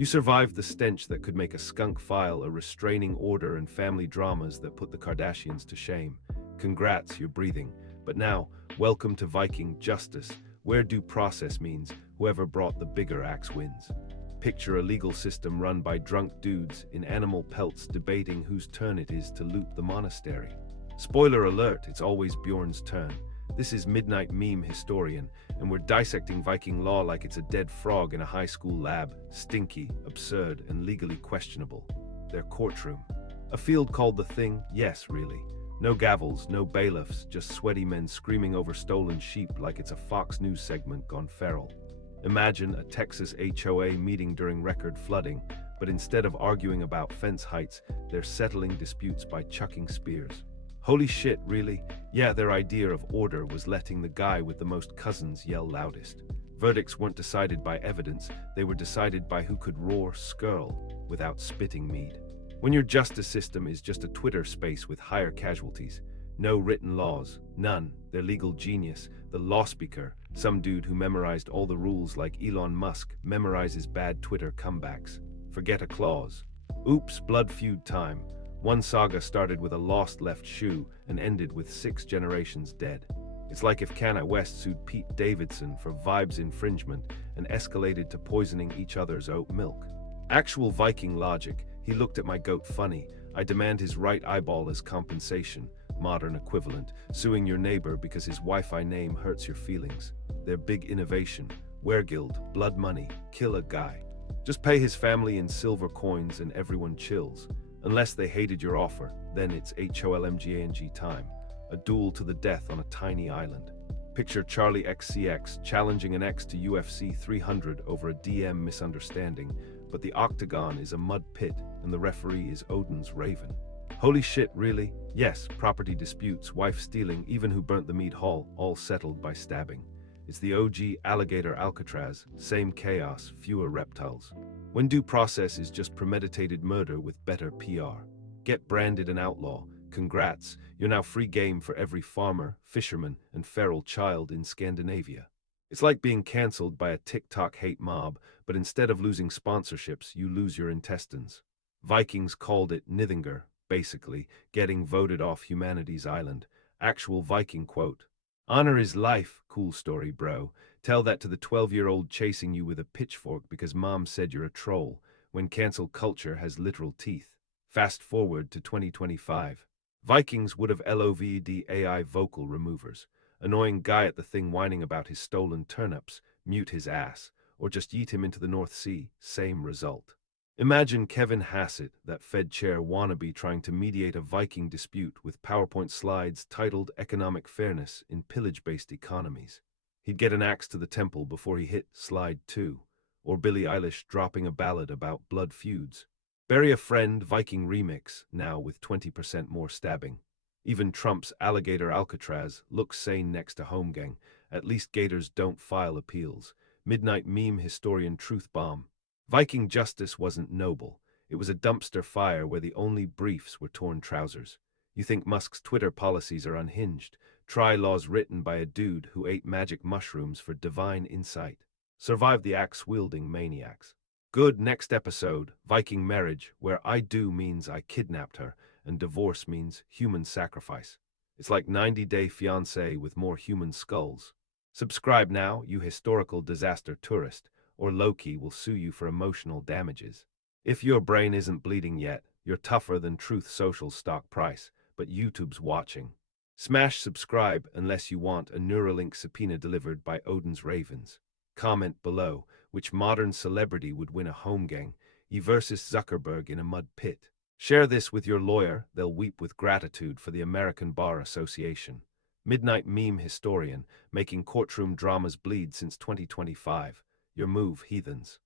You survived the stench that could make a skunk file a restraining order and family dramas that put the Kardashians to shame. Congrats, you're breathing. But now, welcome to Viking justice, where due process means whoever brought the bigger axe wins. Picture a legal system run by drunk dudes in animal pelts debating whose turn it is to loot the monastery. Spoiler alert, it's always Bjorn's turn. This is Midnight Meme Historian, and we're dissecting Viking law like it's a dead frog in a high school lab, stinky, absurd, and legally questionable. Their courtroom. A field called the Thing? Yes, really. No gavels, no bailiffs, just sweaty men screaming over stolen sheep like it's a Fox News segment gone feral. Imagine a Texas HOA meeting during record flooding, but instead of arguing about fence heights, they're settling disputes by chucking spears. Holy shit, really? Yeah, their idea of order was letting the guy with the most cousins yell loudest. Verdicts weren't decided by evidence, they were decided by who could roar skirl without spitting mead. When your justice system is just a Twitter space with higher casualties, no written laws, none, their legal genius, the law speaker, some dude who memorized all the rules like Elon Musk memorizes bad Twitter comebacks. Forget a clause. Oops, blood feud time. One saga started with a lost left shoe and ended with 6 generations dead. It's like if Kanye West sued Pete Davidson for vibes infringement and escalated to poisoning each other's oat milk. Actual Viking logic, he looked at my goat funny, I demand his right eyeball as compensation, modern equivalent, suing your neighbor because his Wi-Fi name hurts your feelings. Their big innovation, Weregild, blood money, kill a guy. Just pay his family in silver coins and everyone chills. Unless they hated your offer, then it's HOLMGANG time. A duel to the death on a tiny island. Picture Charlie XCX challenging an ex to UFC 300 over a DM misunderstanding, but the octagon is a mud pit and the referee is Odin's raven. Holy shit, really? Yes, property disputes, wife stealing, even who burnt the mead hall, all settled by stabbing. It's the OG alligator Alcatraz, same chaos, fewer reptiles. When due process is just premeditated murder with better PR. Get branded an outlaw. Congrats, you're now free game for every farmer, fisherman, and feral child in Scandinavia. It's like being cancelled by a TikTok hate mob, but instead of losing sponsorships, you lose your intestines. Vikings called it Nithinger, basically, getting voted off humanity's island. Actual Viking quote. Honor is life, cool story, bro. Tell that to the 12-year-old chasing you with a pitchfork because mom said you're a troll, when cancel culture has literal teeth. Fast forward to 2025. Vikings would have LOV'd AI vocal removers. Annoying guy at the Thing whining about his stolen turnips, mute his ass, or just yeet him into the North Sea, same result. Imagine Kevin Hassett, that Fed chair wannabe, trying to mediate a Viking dispute with PowerPoint slides titled Economic Fairness in Pillage-Based Economies. He'd get an axe to the temple before he hit slide 2, or Billie Eilish dropping a ballad about blood feuds. Bury a Friend Viking remix, now with 20% more stabbing. Even Trump's alligator Alcatraz looks sane next to Home Gang. At least gators don't file appeals. Midnight Meme Historian Truth Bomb. Viking justice wasn't noble. It was a dumpster fire where the only briefs were torn trousers. You think Musk's Twitter policies are unhinged? Try laws written by a dude who ate magic mushrooms for divine insight. Survive the axe-wielding maniacs. Good, next episode, Viking marriage, where I do means I kidnapped her, and divorce means human sacrifice. It's like 90-Day Fiancé with more human skulls. Subscribe now, you historical disaster tourist, or Loki will sue you for emotional damages. If your brain isn't bleeding yet, you're tougher than Truth Social's stock price, but YouTube's watching. Smash subscribe unless you want a Neuralink subpoena delivered by Odin's ravens. Comment below, which modern celebrity would win a home gang, you versus Zuckerberg in a mud pit. Share this with your lawyer, they'll weep with gratitude for the American Bar Association. Midnight Meme Historian, making courtroom dramas bleed since 2025. Your move, heathens.